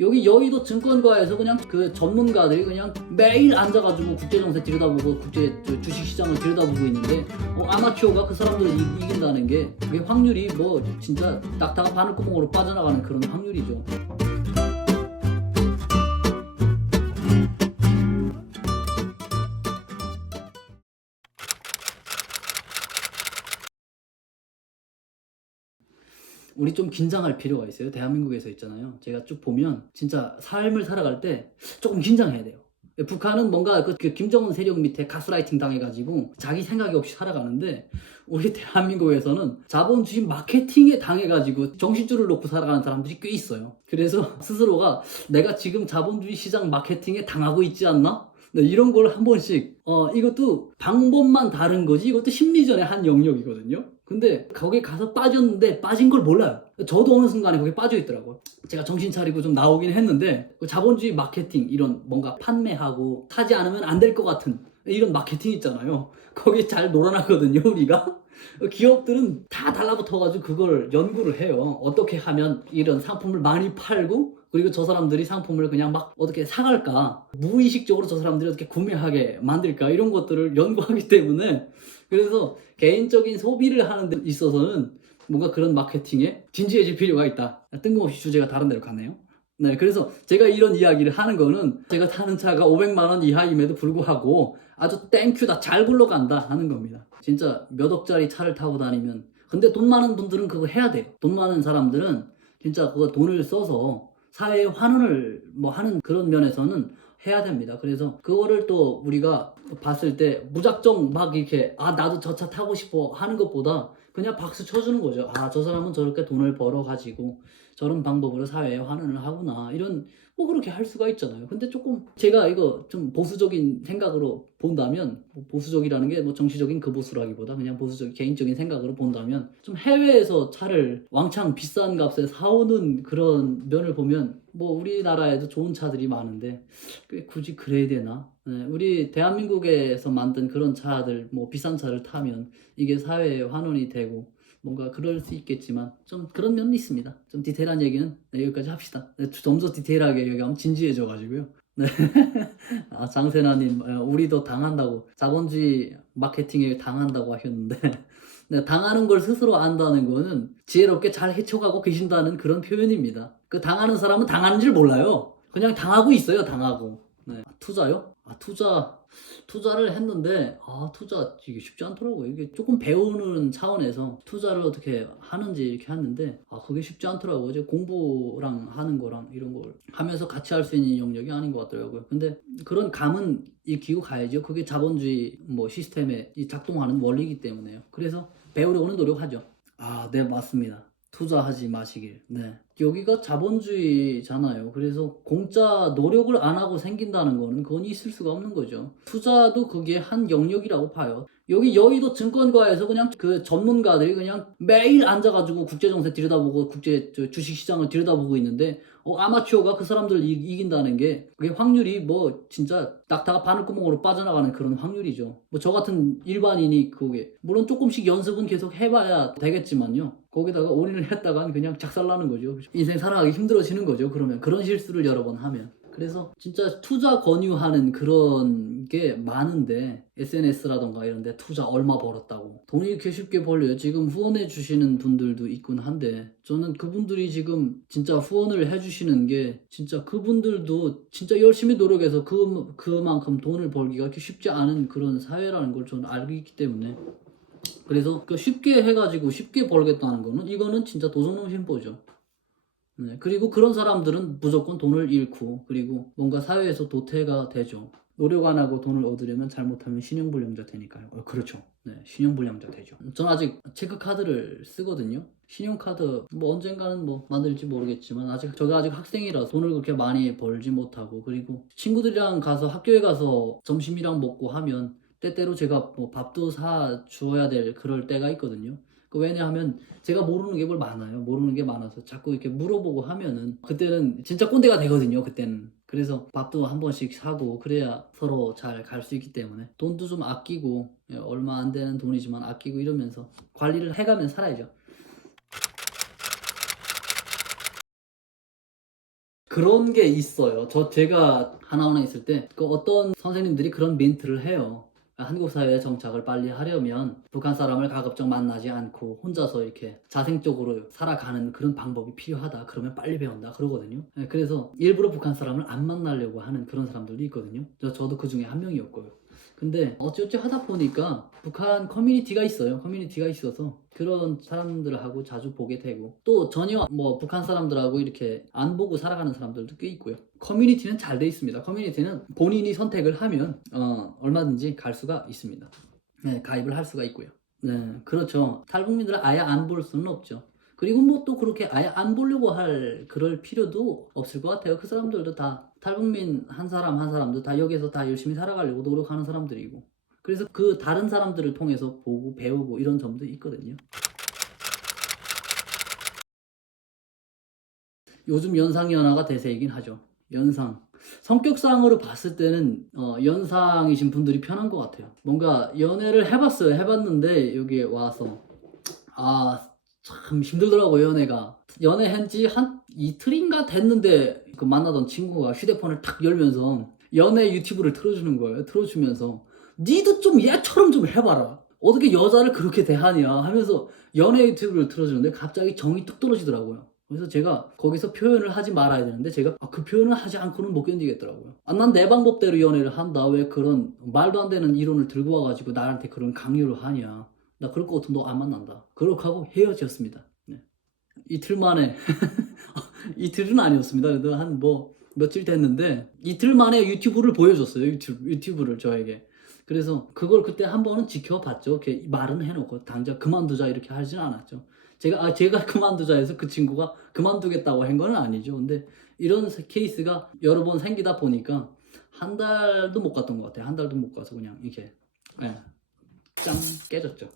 여기 여의도 증권가에서 그냥 그 전문가들이 그냥 매일 앉아가지고 국제정세 들여다보고 주식시장을 들여다보고 있는데 아마추어가 그 사람들을 이긴다는 게 그게 확률이 뭐 진짜 낙타가 바늘구멍으로 빠져나가는 그런 확률이죠. 우리 좀 긴장할 필요가 있어요. 대한민국에서 있잖아요. 제가 쭉 보면 진짜 삶을 살아갈 때 조금 긴장해야 돼요. 북한은 뭔가 그 김정은 세력 밑에 가스라이팅 당해가지고 자기 생각이 없이 살아가는데 우리 대한민국에서는 자본주의 마케팅에 당해가지고 정신줄을 놓고 살아가는 사람들이 꽤 있어요. 그래서 스스로가 내가 지금 자본주의 시장 마케팅에 당하고 있지 않나? 네, 이런 걸 한 번씩 이것도 방법만 다른 거지 이것도 심리전의 한 영역이거든요. 근데 거기 가서 빠졌는데 빠진 걸 몰라요. 저도 어느 순간에 거기 빠져 있더라고요. 제가 정신 차리고 좀 나오긴 했는데 자본주의 마케팅 이런 뭔가 판매하고 사지 않으면 안 될 것 같은 이런 마케팅 있잖아요. 거기 잘 놀아나거든요 우리가. 기업들은 다 달라붙어가지고 그걸 연구를 해요. 어떻게 하면 이런 상품을 많이 팔고 그리고 저 사람들이 상품을 그냥 막 어떻게 사갈까, 무의식적으로 저 사람들이 어떻게 구매하게 만들까 이런 것들을 연구하기 때문에 그래서 개인적인 소비를 하는 데 있어서는 뭔가 그런 마케팅에 진지해질 필요가 있다. 뜬금없이 주제가 다른 데로 가네요. 네, 그래서 제가 이런 이야기를 하는 거는 제가 타는 차가 500만 원 이하임에도 불구하고 아주 땡큐다, 잘 굴러간다 하는 겁니다. 진짜 몇 억짜리 차를 타고 다니면 근데 돈 많은 분들은 그거 해야 돼요. 돈 많은 사람들은 진짜 그거 돈을 써서 사회에 환원을 뭐 하는 그런 면에서는 해야 됩니다. 그래서 그거를 또 우리가 봤을 때 무작정 막 이렇게 나도 저 차 타고 싶어 하는 것보다 그냥 박수 쳐주는 거죠. 저 사람은 저렇게 돈을 벌어 가지고 저런 방법으로 사회에 환원을 하구나 이런 뭐 그렇게 할 수가 있잖아요. 근데 조금 제가 이거 좀 보수적인 생각으로 본다면 보수적이라는 게 뭐 정치적인 그 보수라기보다 그냥 보수적 개인적인 생각으로 본다면 좀 해외에서 차를 왕창 비싼 값에 사오는 그런 면을 보면 뭐 우리나라에도 좋은 차들이 많은데 굳이 그래야 되나? 네, 우리 대한민국에서 만든 그런 차들 뭐 비싼 차를 타면 이게 사회에 환원이 되고 뭔가 그럴 수 있겠지만 좀 그런 면이 있습니다. 좀 디테일한 얘기는 여기까지 합시다. 좀 더 디테일하게 얘기하면 진지해져 가지고요. 네. 장세나님 우리도 당한다고 자본주의 마케팅에 당한다고 하셨는데 네, 당하는 걸 스스로 안다는 거는 지혜롭게 잘 헤쳐가고 계신다는 그런 표현입니다. 그 당하는 사람은 당하는 줄 몰라요. 그냥 당하고 있어요. 당하고. 네. 투자요? 투자를 했는데 투자 이게 쉽지 않더라고요. 이게 조금 배우는 차원에서 투자를 어떻게 하는지 이렇게 했는데 그게 쉽지 않더라고요. 이제 공부랑 하는 거랑 이런 걸 하면서 같이 할 수 있는 영역이 아닌 것 같더라고요. 근데 그런 감은 익히고 가야죠. 그게 자본주의 뭐 시스템에 작동하는 원리이기 때문에요. 그래서 배우려고는 노력하죠. 네, 맞습니다. 투자하지 마시길. 네. 여기가 자본주의잖아요. 그래서 공짜 노력을 안 하고 생긴다는 거는 그건 있을 수가 없는 거죠. 투자도 그게 한 영역이라고 봐요. 여기 여의도 증권가에서 그냥 그 전문가들이 그냥 매일 앉아가지고 국제정세 들여다보고 주식시장을 들여다보고 있는데 아마추어가 그 사람들을 이긴다는 게 그게 확률이 뭐 진짜 낙타가 바늘구멍으로 빠져나가는 그런 확률이죠. 뭐 저 같은 일반인이 그게 물론 조금씩 연습은 계속 해봐야 되겠지만요. 거기다가 올인을 했다간 그냥 작살나는 거죠. 인생 살아가기 힘들어지는 거죠. 그러면 그런 실수를 여러 번 하면. 그래서 진짜 투자 권유하는 그런 게 많은데 SNS라던가 이런 데 투자 얼마 벌었다고 돈이 이렇게 쉽게 벌려요. 지금 후원해 주시는 분들도 있긴 한데 저는 그분들이 지금 진짜 후원을 해 주시는 게 진짜 그분들도 진짜 열심히 노력해서 그만큼 돈을 벌기가 이렇게 쉽지 않은 그런 사회라는 걸 저는 알고 있기 때문에 그래서 쉽게 해가지고 쉽게 벌겠다는 거는 이거는 진짜 도둑놈 심보죠. 네, 그리고 그런 사람들은 무조건 돈을 잃고 그리고 뭔가 사회에서 도태가 되죠. 노력 안 하고 돈을 얻으려면 잘못하면 신용불량자 되니까요. 그렇죠. 네, 신용불량자 되죠. 저는 아직 체크카드를 쓰거든요. 신용카드 뭐 언젠가는 뭐 만들지 모르겠지만 제가 아직 학생이라서 돈을 그렇게 많이 벌지 못하고 그리고 친구들이랑 가서 학교에 가서 점심이랑 먹고 하면 때때로 제가 뭐 밥도 사 주어야 될 그럴 때가 있거든요. 왜냐하면 제가 모르는 게 뭘 많아요. 모르는 게 많아서 자꾸 이렇게 물어보고 하면은 그때는 진짜 꼰대가 되거든요. 그때는. 그래서 밥도 한 번씩 사고 그래야 서로 잘 갈 수 있기 때문에 돈도 좀 아끼고 얼마 안 되는 돈이지만 아끼고 이러면서 관리를 해가면 살아야죠. 그런 게 있어요. 제가 하나원에 있을 때 그 어떤 선생님들이 그런 멘트를 해요. 한국 사회에 정착을 빨리 하려면 북한 사람을 가급적 만나지 않고 혼자서 이렇게 자생적으로 살아가는 그런 방법이 필요하다. 그러면 빨리 배운다. 그러거든요. 그래서 일부러 북한 사람을 안 만나려고 하는 그런 사람들도 있거든요. 저도 그 중에 한 명이었고요. 근데 어찌어찌 하다 보니까 북한 커뮤니티가 있어요. 커뮤니티가 있어서 그런 사람들하고 자주 보게 되고, 또 전혀 뭐 북한 사람들하고 이렇게 안 보고 살아가는 사람들도 꽤 있고요. 커뮤니티는 잘 돼 있습니다. 커뮤니티는 본인이 선택을 하면 얼마든지 갈 수가 있습니다. 네, 가입을 할 수가 있고요. 네, 그렇죠. 탈북민들은 아예 안 볼 수는 없죠. 그리고 뭐 또 그렇게 아예 안 보려고 할 그럴 필요도 없을 것 같아요. 그 사람들도 다 탈북민 한 사람 한 사람도 다 여기서 다 열심히 살아가려고 노력하는 사람들이고, 그래서 그 다른 사람들을 통해서 보고 배우고 이런 점도 있거든요. 요즘 연상연하가 대세이긴 하죠. 연상. 성격상으로 봤을 때는 연상이신 분들이 편한 것 같아요. 뭔가 연애를 해봤어요. 해봤는데 여기 와서 참 힘들더라고요. 연애가. 연애한 지 한 이틀인가 됐는데 그 만나던 친구가 휴대폰을 탁 열면서 연애 유튜브를 틀어주는 거예요. 틀어주면서 니도 좀 얘처럼 좀 해봐라. 어떻게 여자를 그렇게 대하냐 하면서 연애 유튜브를 틀어주는데 갑자기 정이 뚝 떨어지더라고요. 그래서 제가 거기서 표현을 하지 말아야 되는데 제가 그 표현을 하지 않고는 못 견디겠더라고요. 난 내 방법대로 연애를 한다. 왜 그런 말도 안 되는 이론을 들고 와가지고 나한테 그런 강요를 하냐. 나 그럴 것 같으면 너 안 만난다. 그렇게 하고 헤어졌습니다. 네. 이틀 만에 이틀은 아니었습니다. 그래도 한 뭐 며칠 됐는데 이틀 만에 유튜브를 보여줬어요. 유튜브를 저에게. 그래서 그걸 그때 한 번은 지켜봤죠. 이렇게 말은 해놓고 당장 그만두자 이렇게 하진 않았죠. 제가 그만두자 해서 그 친구가 그만두겠다고 한 건 아니죠. 근데 이런 케이스가 여러 번 생기다 보니까 한 달도 못 갔던 것 같아요. 한 달도 못 가서 그냥 이렇게 짱 깨졌죠.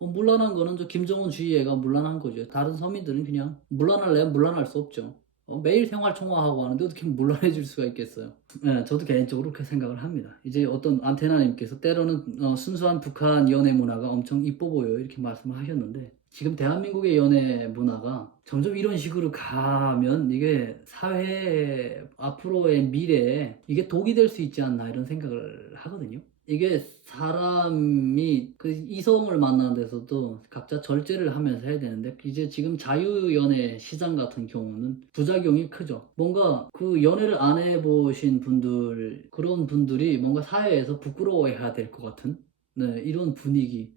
물란한 거는 저 김정은 주의회가 물란한 거죠. 다른 서민들은 그냥 물란할래야 물란할 수 없죠. 매일 생활 총화하고 하는데 어떻게 물란해질 수가 있겠어요. 네, 저도 개인적으로 그렇게 생각을 합니다. 이제 어떤 안테나님께서 때로는 순수한 북한 연애 문화가 엄청 이뻐 보여요 이렇게 말씀을 하셨는데, 지금 대한민국의 연애 문화가 점점 이런 식으로 가면 이게 사회 앞으로의 미래에 이게 독이 될 수 있지 않나 이런 생각을 하거든요. 이게 사람이 그 이성을 만나는 데서도 각자 절제를 하면서 해야 되는데, 이제 지금 자유연애 시장 같은 경우는 부작용이 크죠. 뭔가 그 연애를 안 해보신 분들, 그런 분들이 뭔가 사회에서 부끄러워해야 될 것 같은 이런 분위기.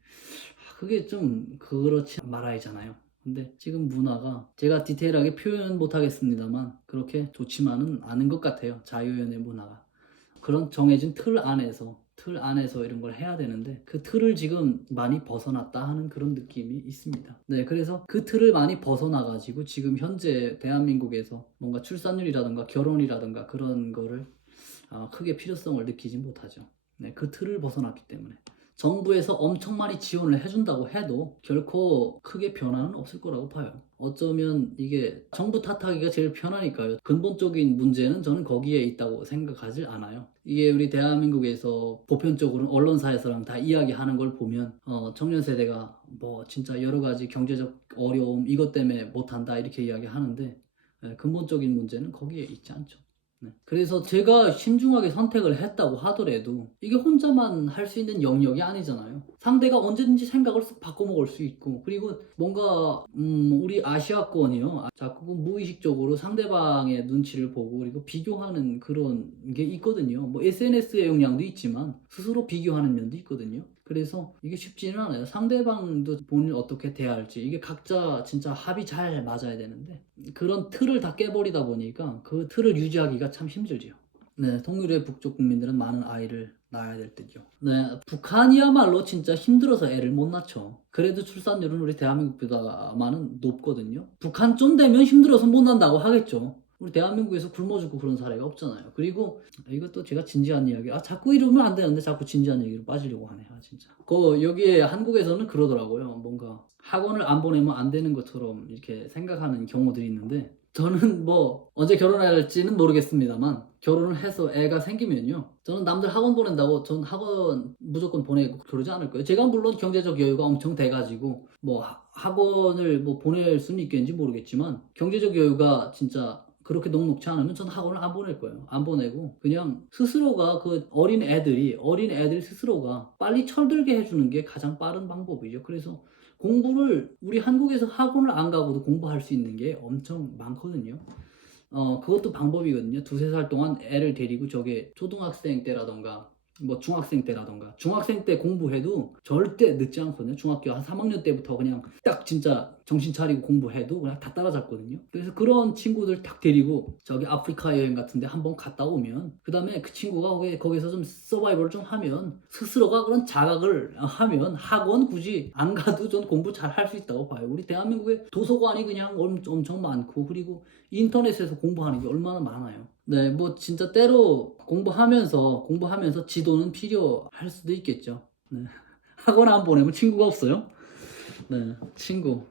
그게 좀 그렇지 말아야잖아요. 근데 지금 문화가 제가 디테일하게 표현 못하겠습니다만 그렇게 좋지만은 않은 것 같아요. 자유연애 문화가. 그런 정해진 틀 안에서 이런 걸 해야 되는데 그 틀을 지금 많이 벗어났다 하는 그런 느낌이 있습니다. 네, 그래서 그 틀을 많이 벗어나가지고 지금 현재 대한민국에서 뭔가 출산율이라든가 결혼이라든가 그런 거를 크게 필요성을 느끼지 못하죠. 네, 그 틀을 벗어났기 때문에. 정부에서 엄청 많이 지원을 해준다고 해도 결코 크게 변화는 없을 거라고 봐요. 어쩌면 이게 정부 탓하기가 제일 편하니까요. 근본적인 문제는 저는 거기에 있다고 생각하지 않아요. 이게 우리 대한민국에서 보편적으로 언론사에서랑 다 이야기하는 걸 보면 청년 세대가 뭐 진짜 여러 가지 경제적 어려움 이것 때문에 못한다 이렇게 이야기하는데 근본적인 문제는 거기에 있지 않죠. 네. 그래서 제가 신중하게 선택을 했다고 하더라도 이게 혼자만 할 수 있는 영역이 아니잖아요. 상대가 언제든지 생각을 쓱 바꿔먹을 수 있고, 그리고 뭔가 우리 아시아권이요, 자꾸 무의식적으로 상대방의 눈치를 보고 그리고 비교하는 그런 게 있거든요. 뭐 SNS의 영향도 있지만 스스로 비교하는 면도 있거든요. 그래서 이게 쉽지는 않아요. 상대방도 본인을 어떻게 대할지 이게 각자 진짜 합이 잘 맞아야 되는데 그런 틀을 다 깨버리다 보니까 그 틀을 유지하기가 참 힘들죠. 네, 통일의 북쪽 국민들은 많은 아이를 낳아야 될 듯요. 네, 북한이야말로 진짜 힘들어서 애를 못 낳죠. 그래도 출산율은 우리 대한민국보다만은 높거든요. 북한 좀 되면 힘들어서 못 낳는다고 하겠죠. 우리 대한민국에서 굶어 죽고 그런 사례가 없잖아요. 그리고 이것도 제가 진지한 이야기. 자꾸 이러면 안 되는데 자꾸 진지한 얘기로 빠지려고 하네. 진짜. 여기에 한국에서는 그러더라고요. 뭔가 학원을 안 보내면 안 되는 것처럼 이렇게 생각하는 경우들이 있는데, 저는 뭐 언제 결혼할지는 모르겠습니다만 결혼을 해서 애가 생기면요, 저는 남들 학원 보낸다고 전 학원 무조건 보내고 그러지 않을 거예요. 제가 물론 경제적 여유가 엄청 돼가지고 뭐 학원을 뭐 보낼 수는 있겠는지 모르겠지만 경제적 여유가 진짜 그렇게 녹록치 않으면 전 학원을 안 보낼 거예요. 안 보내고 그냥 스스로가 그 어린 애들 스스로가 빨리 철들게 해주는 게 가장 빠른 방법이죠. 그래서 공부를 우리 한국에서 학원을 안 가고도 공부할 수 있는 게 엄청 많거든요. 그것도 방법이거든요. 두세 살 동안 애를 데리고 저게 초등학생 때라던가 뭐 중학생 때라던가 중학생 때 공부해도 절대 늦지 않거든요. 중학교 한 3학년 때부터 그냥 딱 진짜 정신 차리고 공부해도 그냥 다 따라잡거든요. 그래서 그런 친구들 딱 데리고 저기 아프리카 여행 같은데 한번 갔다 오면 그 다음에 그 친구가 거기서 좀 서바이벌 좀 하면 스스로가 그런 자각을 하면 학원 굳이 안 가도 전 공부 잘 할 수 있다고 봐요. 우리 대한민국에 도서관이 그냥 엄청 많고 그리고 인터넷에서 공부하는 게 얼마나 많아요. 네, 뭐 진짜 때로 공부하면서 지도는 필요할 수도 있겠죠. 네. 학원 안 보내면 친구가 없어요. 네, 친구.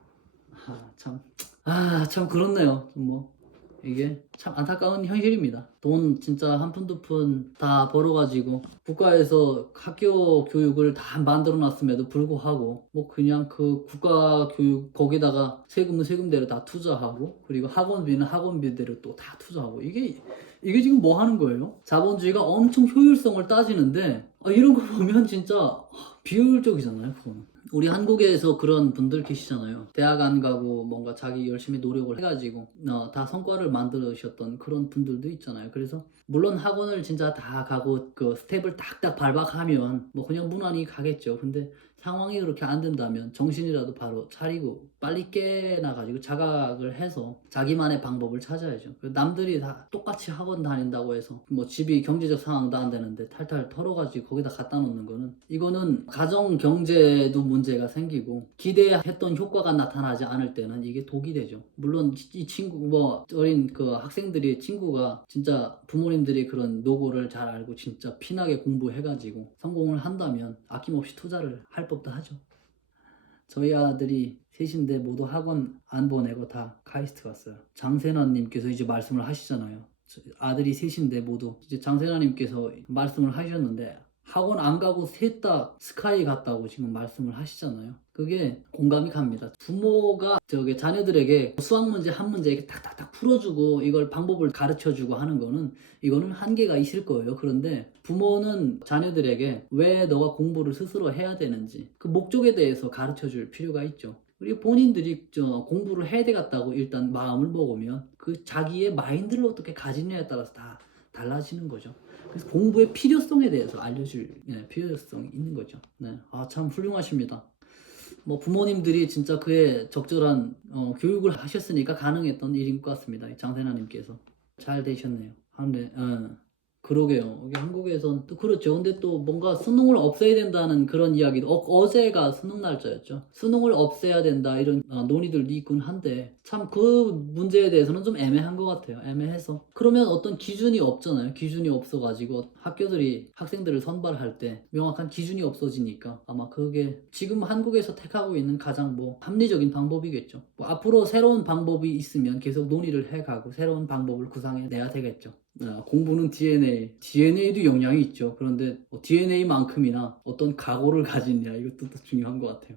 참 그렇네요. 뭐 이게 참 안타까운 현실입니다. 돈 진짜 한 푼 두 푼 다 벌어가지고 국가에서 학교 교육을 다 만들어 놨음에도 불구하고 뭐 그냥 그 국가 교육 거기다가 세금은 세금대로 다 투자하고 그리고 학원비는 학원비대로 또 다 투자하고 이게 지금 뭐 하는 거예요? 자본주의가 엄청 효율성을 따지는데 이런 거 보면 진짜 비효율적이잖아요, 그거는. 우리 한국에서 그런 분들 계시잖아요. 대학 안 가고 뭔가 자기 열심히 노력을 해가지고 다 성과를 만들으셨던 그런 분들도 있잖아요. 그래서 물론 학원을 진짜 다 가고 그 스텝을 딱딱 밟아가면 뭐 그냥 무난히 가겠죠. 근데 상황이 그렇게 안 된다면 정신이라도 바로 차리고 빨리 깨나가지고 자각을 해서 자기만의 방법을 찾아야죠. 남들이 다 똑같이 학원 다닌다고 해서 뭐 집이 경제적 상황도 안 되는데 탈탈 털어가지고 거기다 갖다 놓는 거는 이거는 가정 경제도 문제가 생기고 기대했던 효과가 나타나지 않을 때는 이게 독이 되죠. 물론 이 친구 뭐 어린 그 학생들이 친구가 진짜 부모님들이 그런 노고를 잘 알고 진짜 피나게 공부해가지고 성공을 한다면 아낌없이 투자를 할 법도 하죠. 저희 아들이 셋인데 모두 학원 안 보내고 다 카이스트 갔어요. 장세나님께서 이제 말씀을 하시잖아요. 아들이 셋인데 모두 이제 장세나님께서 말씀을 하셨는데 학원 안 가고 셋 다 스카이 갔다고 지금 말씀을 하시잖아요. 그게 공감이 갑니다. 부모가 저기 자녀들에게 수학 문제 한 문제 이렇게 탁탁탁 풀어주고 이걸 방법을 가르쳐주고 하는 거는 이거는 한계가 있을 거예요. 그런데 부모는 자녀들에게 왜 너가 공부를 스스로 해야 되는지 그 목적에 대해서 가르쳐줄 필요가 있죠. 그리고 본인들이 공부를 해야 되겠다고 일단 마음을 먹으면 그 자기의 마인드를 어떻게 가지느냐에 따라서 다 달라지는 거죠. 그래서 공부의 필요성에 대해서 알려줄 필요성이 있는 거죠. 네. 참 훌륭하십니다. 뭐 부모님들이 진짜 그에 적절한 교육을 하셨으니까 가능했던 일인 것 같습니다. 장세나님께서 잘 되셨네요. 한데 그러게요. 여기 한국에선 또 그렇죠. 근데 또 뭔가 수능을 없애야 된다는 그런 이야기도 어제가 수능 날짜였죠. 수능을 없애야 된다 이런 논의들도 있긴 한데 참 그 문제에 대해서는 좀 애매한 것 같아요. 애매해서 그러면 어떤 기준이 없잖아요. 기준이 없어가지고 학교들이 학생들을 선발할 때 명확한 기준이 없어지니까 아마 그게 지금 한국에서 택하고 있는 가장 뭐 합리적인 방법이겠죠. 뭐 앞으로 새로운 방법이 있으면 계속 논의를 해가고 새로운 방법을 구상해내야 되겠죠. 공부는 DNA도 영향이 있죠. 그런데 DNA만큼이나 어떤 각오를 가지냐 이것도 또 중요한 것 같아요.